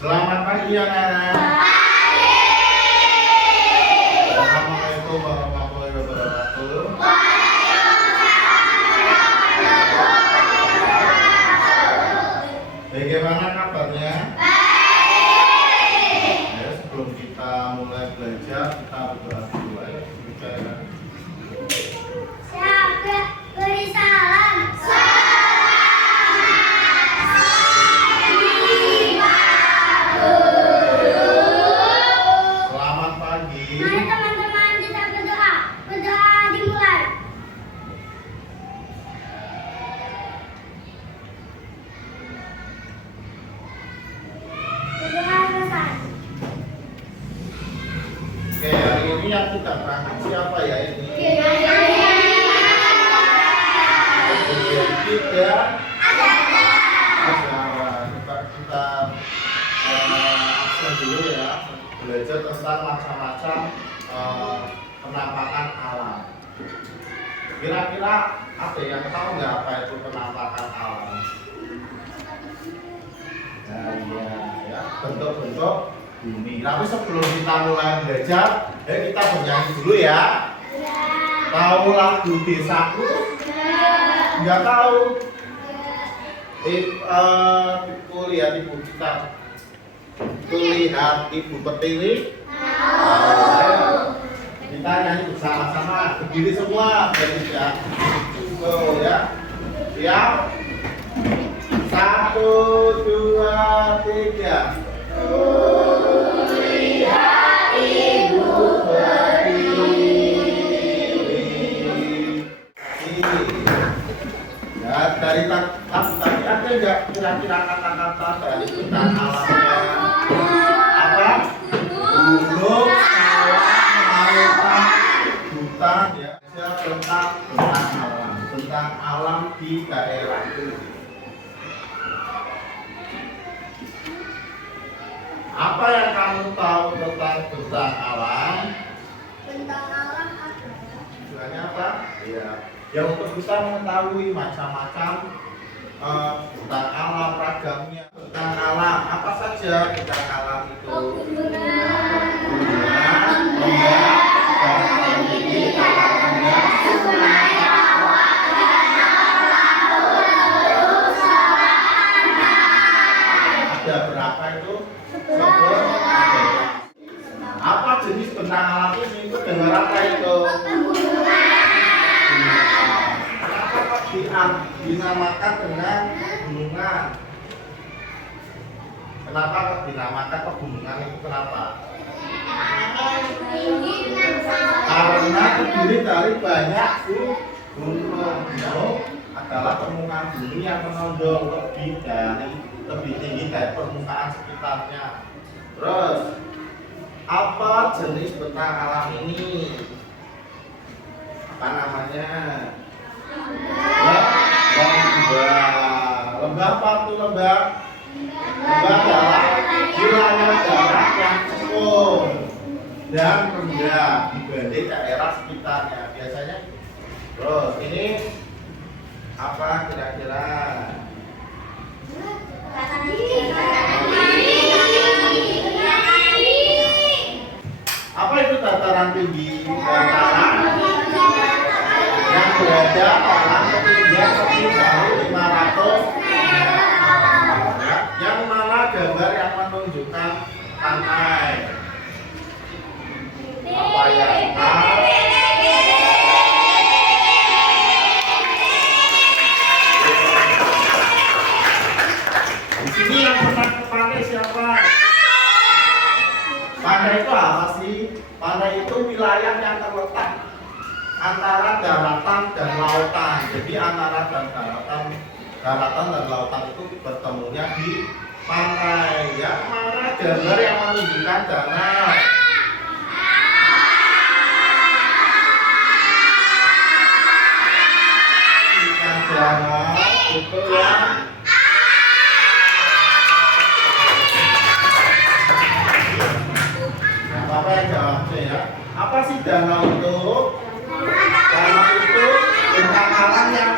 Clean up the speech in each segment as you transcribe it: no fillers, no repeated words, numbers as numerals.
Selamat pagi anak-anak. Assalamualaikum warahmatullahi wabarakatuh. Bagaimana kabarnya? Ya, sebelum kita mulai belajar, kita berdoa dulu ya. Siapa beri salam? Selamat pagi. Mari teman-teman kita berdoa. Berdoa dimulai. Berdoa selesai. Oke, hari ini yang kita berangkat siapa ya ini? Kita kita absen dulu ya, belajar tentang macam-macam penampakan alam. Kira-kira ada yang tahu nggak apa itu penampakan alam? Nah, iya ya, bentuk-bentuk bumi. Tapi sebelum kita mulai belajar, kita bernyanyi dulu ya. Tahu lagu Desaku? Nggak tahu. Lihat ibu kita. Lihat ibu Pertiwi. Kita nyanyi bersama-sama. Berdiri semua, jadi ya. Tuh ya. Siap. 1, 2, 3. Lihat ibu Pertiwi. Ya, dari tadi ada nggak kira-kira kata-kata dari tentang alamnya? Apa? Gunung, sawah, lautan, hutan, ya. Tentang alam di daerah itu. Apa yang kamu tahu tentang alam? Tentang alam apa? Tujuannya apa? Iya. Ya untuk bisa mengetahui macam-macam tentang alam ragamnya. Tentang alam apa saja tentang alam itu? Ada berapa itu? 11. Apa jenis bentang alam ini? Itu dengar apa itu? Dinamakan dengan gunungan. Kenapa kok dinamakan pegunungan itu? Kenapa? Karena terdiri dari banyak gunung adalah permukaan bumi yang menonjol lebih tinggi dari permukaan sekitarnya. Terus apa jenis bentang alam ini? Apa namanya? Lembah apa itu lembah? Lembah adalah wilayah darat yang cekung dan rendah dibanding daerah sekitarnya. Biasanya, terus ini apa kira-kira? Apa itu dataran tinggi? Dataran yang berada dalam ketinggian lebih dari 500 meter. Yang mana gambar yang menunjukkan pantai? Apa ya? Di sini yang pernah ke pantai siapa? Pantai itu apa sih? Pantai itu wilayah yang terletak antara daratan dan lautan. Jadi antara daratan dan lautan itu bertemunya di pantai. Ya, mana gambar yang menunjukkan danau? Ikan danau itu ya. Apa yang jawabnya ya? Apa sih danau itu? Danau itu bentang alam yang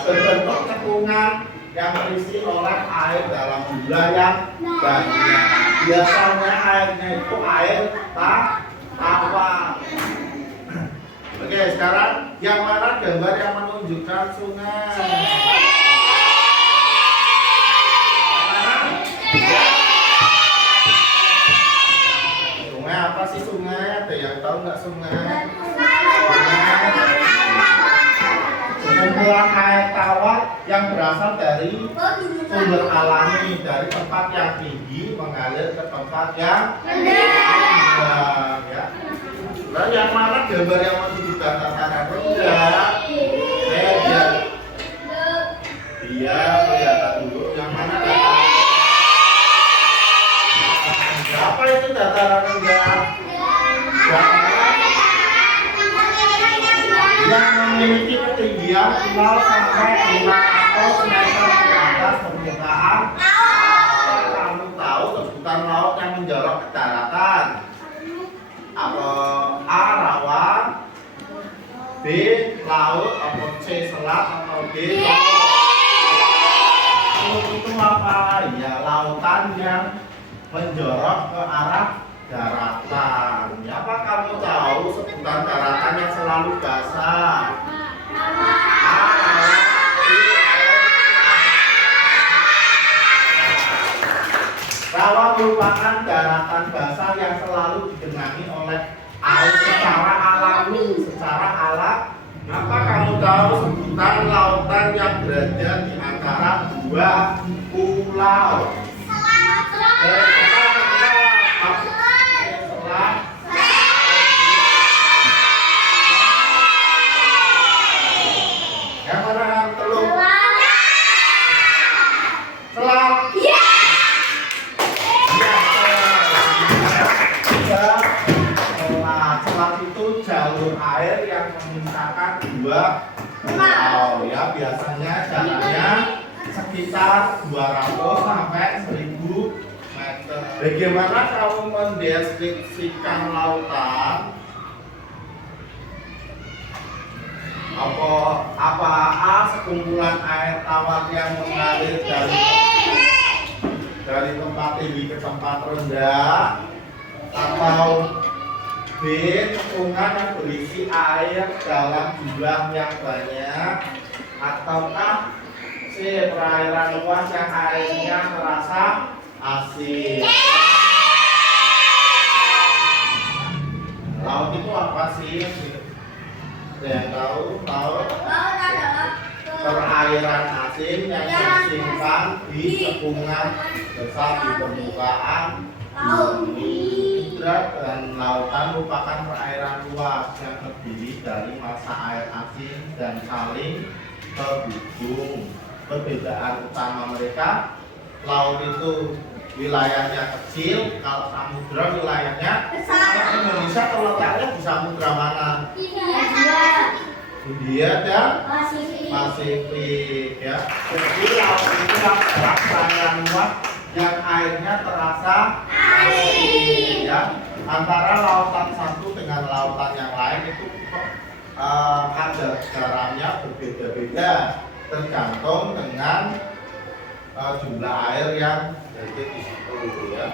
berbentuk cekungan yang berisi oleh air dalam jumlah yang banyak. Biasanya airnya itu air tawar. Oke, sekarang yang mana gambar yang menunjukkan sungai? Sungai apa sih sungai? Ada yang tahu nggak sungai? Sekumpulan air tawar yang berasal dari sumber alami, dari tempat yang tinggi mengalir ke tempat yang rendah, ya. Nah, yang mana gambar yang menunjukkan tataran rendah? Dia kelihatan dulu. Yang mana dataran? Apa itu dataran rendah? Yang memiliki ketinggian 0 sampai 500 meter di atas permukaan. Kamu tahu sebutan laut yang menjorok ke daratan? A. Rawa, B. Laut, atau C. Selat, atau D. Laut itu apa? Ya, lautan yang menjorok ke arah daratan. Ya, apa kamu tahu sebutan daratan yang selalu basah? Rawa merupakan daratan basah yang selalu digenangi oleh air secara alami, secara alam. Apa kamu tahu sebutan lautan yang berada di antara dua pulau? Yang mana yang telur? Selat. Selat itu jalur air yang memisahkan dua pulau, ya, biasanya jaraknya sekitar 200 sampai 1000 meter. Bagaimana kamu mendeskripsikan lautan? Apa A. Sekumpulan air tawar yang mengalir dari tempat tinggi ke tempat rendah, atau B. Cekungan yang berisi air dalam jumlah yang banyak, ataukah C. Perairan luas yang airnya terasa asin? Laut itu apa sih? Ada yang tahu? Perairan asin yang tersimpan di cekungan besar di permukaan bumi. Dan lautan merupakan perairan luas yang terdiri dari massa air asin dan saling terhubung. Perbedaan utama mereka, laut itu wilayahnya kecil, kalau samudra wilayahnya besar. Indonesia terletaknya di samudra mana? India dan Pasifik, ya. Jadi laut itu yang luas yang airnya terasa asin, ya. Antara lautan satu dengan lautan yang lain itu kadar garamnya berbeda-beda tergantung dengan jumlah air yang ada di situ, ya.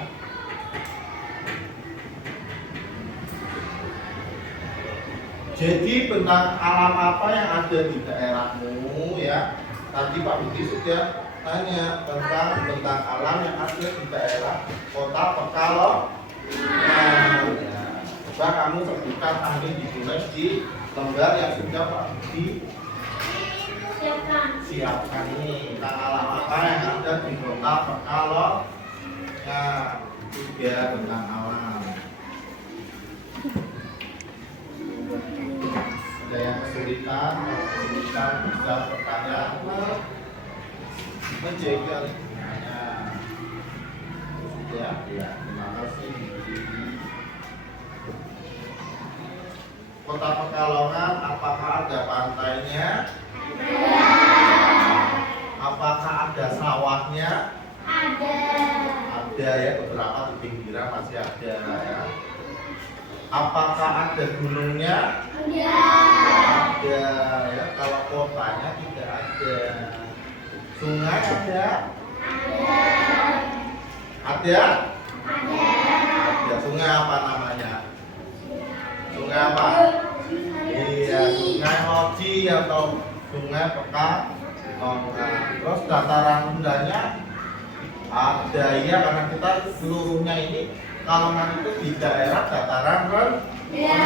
Jadi bentang alam apa yang ada di daerahmu, ya? Tadi Pak Budi sudah tanya tentang bentang alam yang ada di daerah Kota Pekalongan. Ya. Coba kamu sebutkan sambil ditulis di lembar yang sudah Pak Budi siapkan ini. Bentang alam apa yang ada di Kota Pekalongan? Nah, 3 bentang alam. Ada yang kesulitan bisa bertanya menjaga lingkungannya. Ya, terima kasih. Kota Pekalongan, apakah ada pantainya? Apakah ada sawahnya? Ada, ya, beberapa di pinggiran masih ada, ya. Apakah ada gunungnya? Ada, ya. Kalau kotanya tidak ada. Sungai ada? Ada? Ada. Sungai apa namanya? Sungai apa? Iya, sungai Loji atau sungai Pekalongan. Terus dataran rendahnya ada ya, karena kita seluruhnya ini Kalongan itu di daerah dataran rendah. Ya.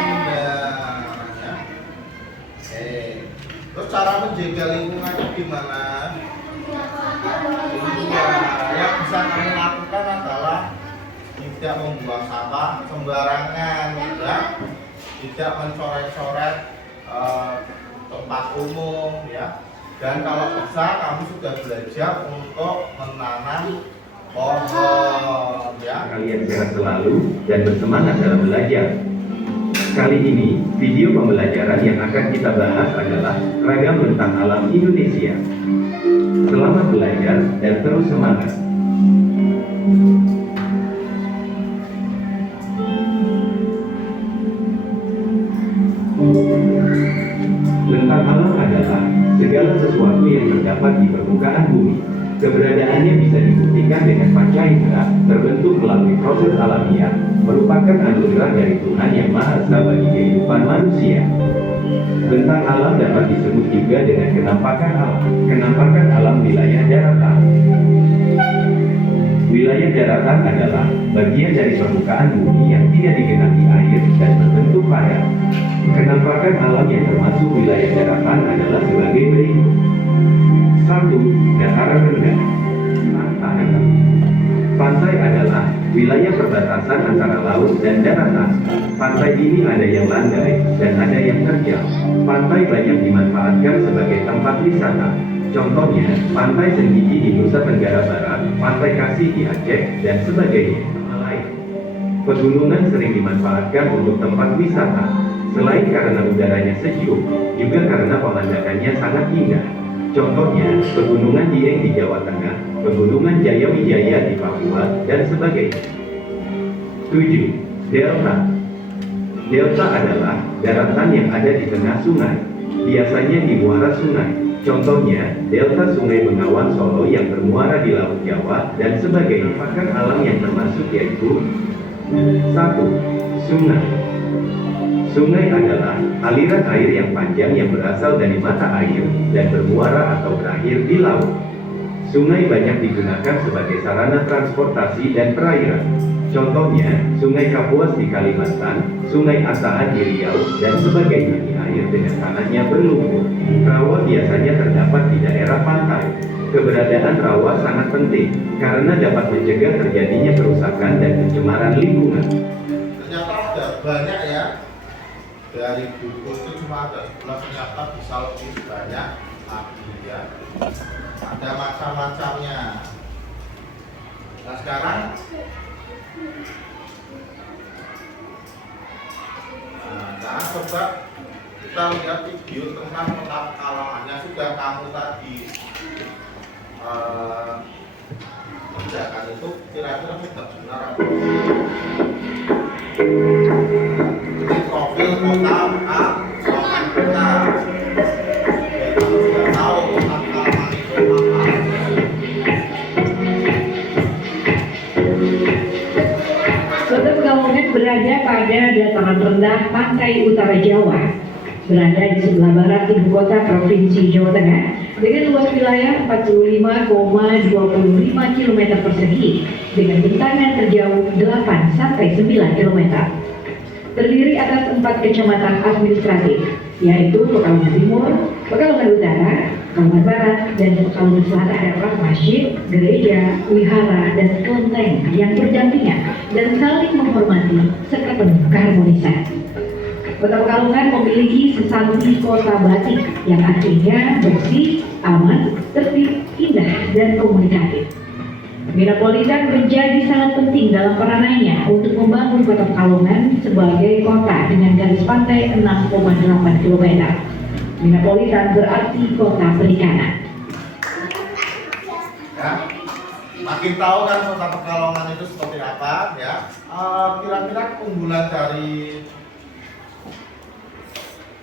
Oke. Terus cara menjaga lingkungannya gimana? Yang bisa kami lakukan adalah tidak membuang sampah sembarangan, ya. Tidak mencoret-coret tempat umum, ya. Dan kalau bisa kami sudah belajar untuk menanam pohon, ya. Kalian sehat selalu dan bersemangat dalam belajar. Kali ini, video pembelajaran yang akan kita bahas adalah ragam bentang alam Indonesia. Selamat belajar dan terus semangat. Bentang alam adalah segala sesuatu yang terdapat di permukaan bumi. Keberadaannya bisa dibuktikan dengan panca indera, terbentuk melalui proses alamiah, merupakan anugerah dari Tuhan Yang Maha Esa bagi kehidupan manusia. Bentang alam dapat disebut juga dengan kenampakan alam. Kenampakan alam wilayah daratan. Wilayah daratan adalah bagian dari permukaan bumi yang tidak digenangi air dan berbentuk padat. Kenampakan alam yang termasuk wilayah daratan adalah sebagai berikut. 1. Dataran rendah. Pantai. Pantai adalah wilayah perbatasan antara laut dan daratan. Pantai ini ada yang landai dan ada yang terjal. Pantai banyak dimanfaatkan sebagai tempat wisata. Contohnya, Pantai Senggigi di Nusa Tenggara Barat, Pantai Kasih di Aceh, dan sebagainya. Lain. Pegunungan sering dimanfaatkan untuk tempat wisata. Selain karena udaranya sejuk, juga karena pemandangannya sangat indah. Contohnya, Pegunungan Dieng di Jawa Tengah, Pegunungan Jayawijaya di Papua, dan sebagainya. 7. Delta. Delta adalah daratan yang ada di tengah sungai, biasanya di muara sungai. Contohnya, delta Sungai Bengawan Solo yang bermuara di Laut Jawa, dan sebagainya. Pakan alam yang termasuk yaitu 1. Sungai. Sungai adalah aliran air yang panjang yang berasal dari mata air dan bermuara atau berakhir di laut. Sungai banyak digunakan sebagai sarana transportasi dan perairan. Contohnya, Sungai Kapuas di Kalimantan, Sungai Asahan di Riau, dan sebagainya. Air dengan tanahnya berlumpur. Rawa biasanya terdapat di daerah pantai. Keberadaan rawa sangat penting karena dapat mencegah terjadinya kerusakan dan pencemaran lingkungan. Ternyata ada banyak ya. Dari buku itu cuma ada 11, ternyata bisa lebih banyak lagi ya. Ada macam-macamnya. Nah sekarang coba kita lihat video tentang kota Pekalongan yang sudah kamu tadi kerjakan itu kira-kira sudah benar apa? Ini profil kota Pekalongan kita. Kamu sudah tahu kota Pekalongan itu apa? Kota Pekalongan berada pada dataran rendah pantai utara Jawa, berada di sebelah barat ibu kota Provinsi Jawa Tengah dengan luas wilayah 45,25 km persegi dengan bentangan terjauh 8 sampai 9 km. Terdiri atas 4 kecamatan administratif, yaitu Pekalongan Timur, Pekalongan Utara, Pekalongan Barat, dan Pekalongan Selatan. Terdapat masjid, gereja, wihara, dan kelenteng yang berdampingan dan saling menghormati serta penuh keharmonisan. Kota Pekalongan memiliki sesanti kota batik yang artinya bersih, aman, tertib, indah, dan komunikatif. Metropolitan menjadi sangat penting dalam peranannya untuk membangun kota Pekalongan sebagai kota dengan garis pantai 6,8 km. Metropolitan berarti kota perikanan. Ya, makin tahu kan kota Pekalongan itu seperti apa ya. Kira-kira keunggulan dari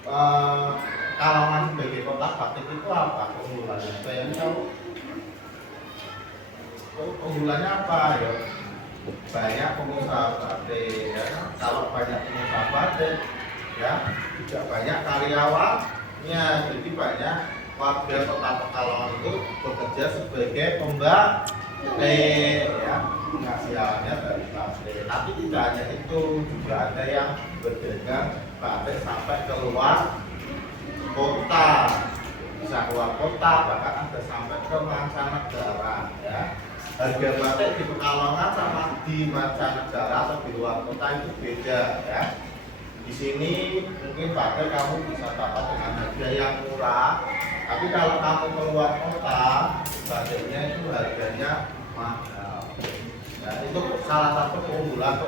Pekalongan sebagai kota batik itu apa keunggulannya? Saya tahu keunggulannya apa ya? banyak pengusaha batik ya. Kalau banyak pengusaha batik ya, juga banyak karyawannya. Jadi banyak warga Kota Pekalongan itu bekerja sebagai pembatik ya, penghasilannya dari batik. Tapi tidak hanya itu, juga ada yang berdagang batik sampai keluar kota, bisa keluar kota, bahkan ada sampai ke mancanegara ya. Harga batik di Pekalongan sama di mancanegara atau di luar kota itu beda ya. Di sini mungkin batik kamu bisa dapat dengan harga yang murah, tapi kalau kamu keluar kota, batiknya itu harganya mahal. Ya, itu salah satu keunggulan.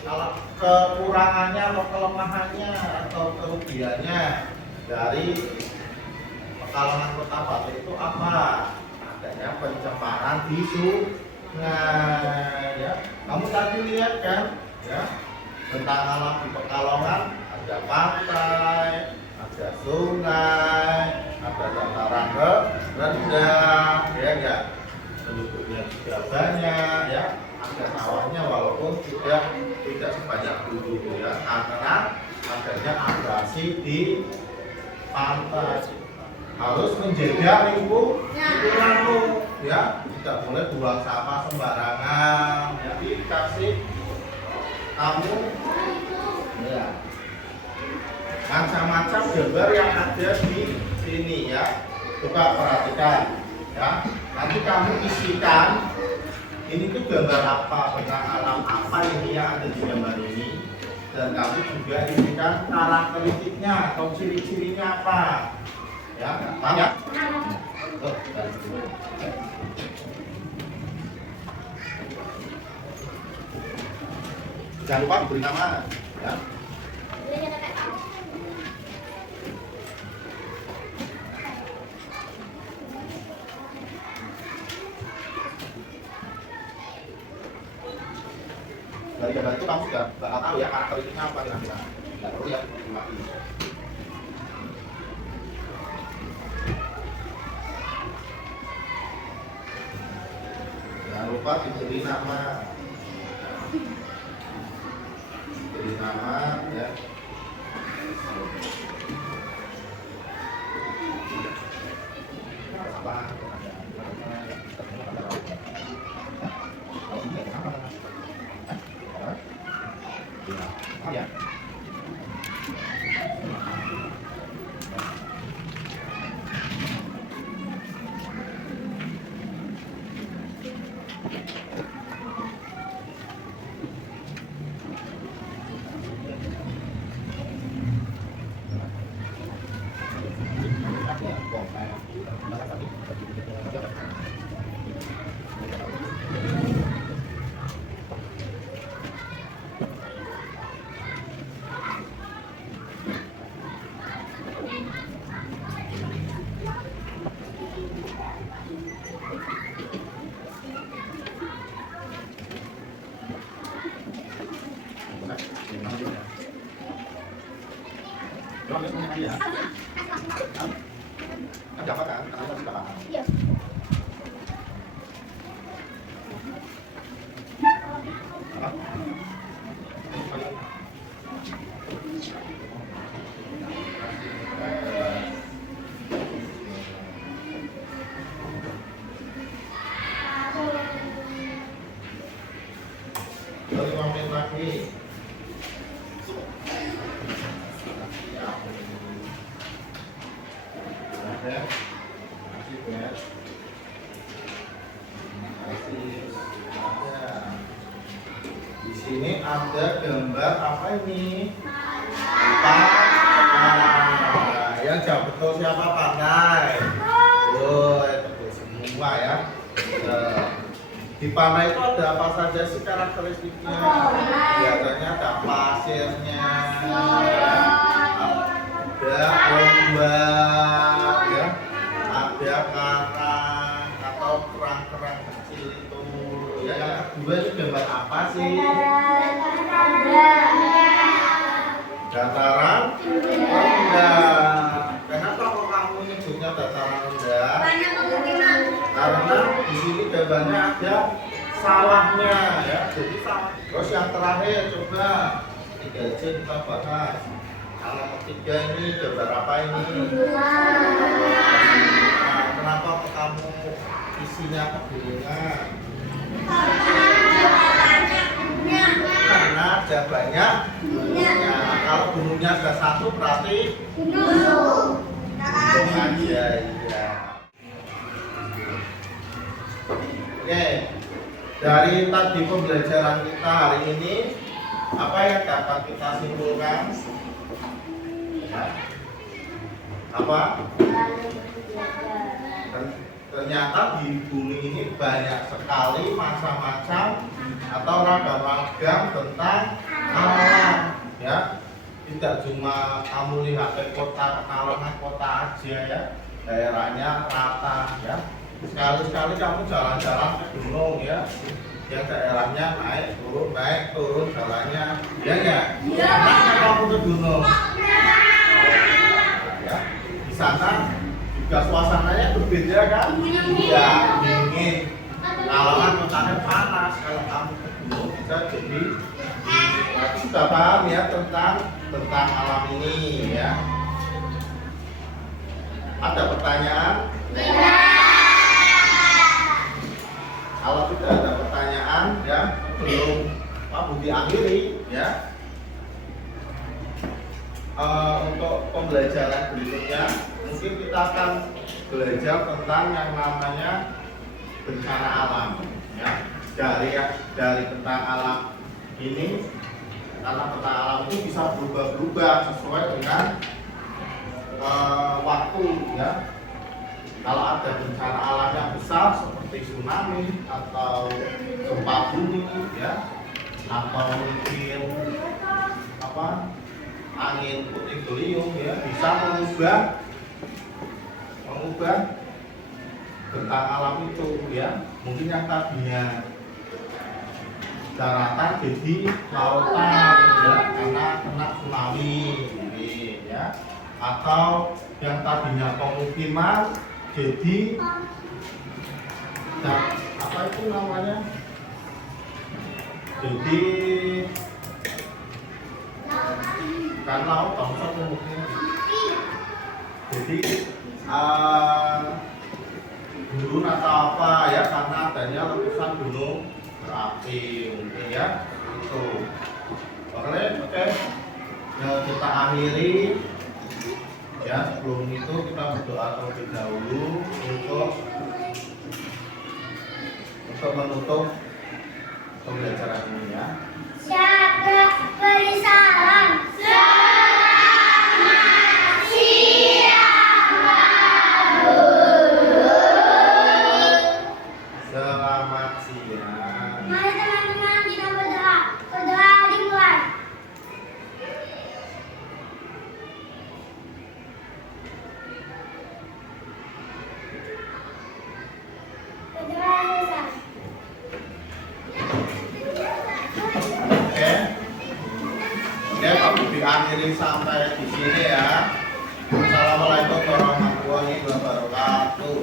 Kalau kekurangannya atau kelemahannya atau kerugiannya dari Pekalongan Kota Batik itu apa? Adanya pencemaran di sungai ya. Kamu tadi lihat kan ya, tentang alam di Pekalongan, ada pantai, ada sungai, ada dataran rendah ya enggak, penduduknya juga banyak ya, ada sawahnya walaupun tidak sebanyak dulu ya, karena adanya abrasi di pantai. Harus menjaga lingkunganmu ya, tidak boleh buang sampah sembarangan ya. Dikasih kamu ya macam-macam gambar yang ada di sini ya, coba perhatikan ya. Nanti kamu isikan ini tuh gambar apa, benda alam apa ini yang ada di gambar ini, dan kamu juga isikan karakteristiknya atau ciri-cirinya apa ya, paham ya? Jangan lupa beri nama ya. Dari gambar itu kamu sudah bakal tahu ya karakteristiknya apa kira-kira. Tidak perlu ya dimakai. Jangan lupa diberi nama. Beri nama ya. Ya. Ada apa kan? Ada apa? Iya. Lalu 5 menit lagi. Di sini ada gambar apa ini? Pantai. Yang jawab betul siapa? Pantai. Oh, betul semua ya. Di pantai itu ada apa saja sih karakteristiknya? Biasanya ada pasirnya, ada ombak, ya, ada karang atau kerang-kerang kecil itu. Ya, yang kedua itu gambar apa sih? Dataran rendah. Kenapa kok kamu nyebutnya dataran rendah? Banyak kemungkinan. Karena di sini gambarnya ada salahnya ya. Jadi salah. Terus yang terakhir coba 3C kita bahas. Alamat 3 ini gambar apa ini? Nah, kenapa kamu isinya pegunungan? Karena ada banyak gunungnya. Kalau gunungnya ada satu berarti gunung aja ya. Oke, dari tadi pembelajaran kita hari ini apa yang dapat kita simpulkan? Ya. Apa? Ternyata di bumi ini banyak sekali macam-macam atau ragam-ragam tentang alam ya. Tidak cuma kamu lihat ke kota Pekalongan kota aja ya, daerahnya rata ya. Sekali-sekali kamu jalan-jalan ke gunung ya, yang daerahnya naik turun jalannya, ya nggak? Pernah kamu ke gunung? Ya, di sana juga suasananya berbeda kan? Iya, dingin. Kalau kan kotanya panas, kalau kamu ke gunung bisa jadi sudah paham ya tentang alam ini ya. Ada pertanyaan? Kalau tidak ada pertanyaan ya, belum diakhiri ya. Untuk pembelajaran berikutnya mungkin kita akan belajar tentang yang namanya bencana alam ya. Dari tentang alam ini, karena tentang alam itu bisa berubah-ubah sesuai dengan waktu ya. Kalau ada bencana alam yang besar seperti tsunami atau gempa bumi ya, atau mungkin angin puting beliung ya, bisa mengubah bentang alam itu ya. Mungkin yang tadinya daratan jadi lautan ya, karena kena tsunami ini ya, atau yang tadinya pemukiman jadi apa itu namanya, jadi kan laut longsor pemukiman, jadi gurun atau apa ya, karena adanya letusan gunung berapi mungkin ya itu. Oke. Ya, kita akhiri ya. Sebelum itu kita berdoa terlebih dahulu untuk menutup pembelajaran ini ya. Siapa beri salam? Selamat siang, Pak Guru. Selamat siang. Mari teman-teman kita berdoa. Berdoa dimulai. Berdoa selesai. Oke, Pak diakhiri sampai di sini ya. Assalamualaikum warahmatullahi wabarakatuh.